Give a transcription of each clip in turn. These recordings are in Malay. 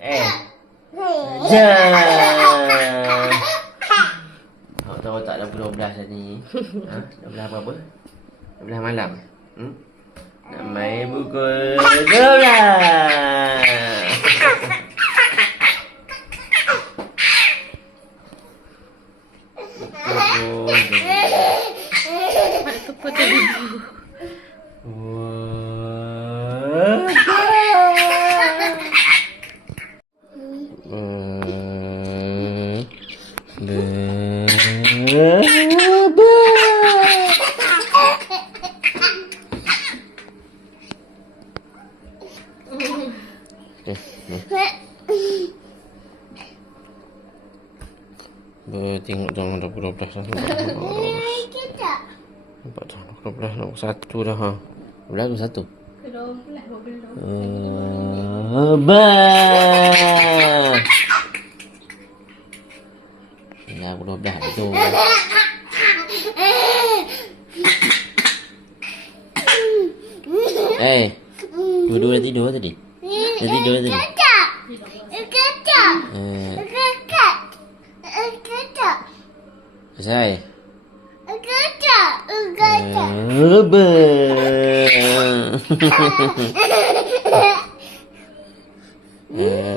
Dah. Awak tahu tak dah pukul 12 tadi? Ha? 12 berapa? 12 malam. Nak main pukul 12. Aku putih dulu. Tengok jangan dah 12 dah. Nampak dah 12 nak 1 dah ha. 12 ke 1? 12. Bah. Dah 12 tu. Dua-dua dah tidur tadi? Dah tidur tadi? Asal?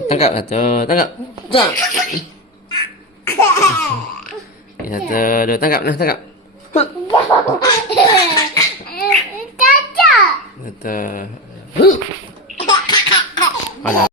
Tangkap satu, tangkap. Satu, dua, tangkap nah, tangkap. Satu. Alah.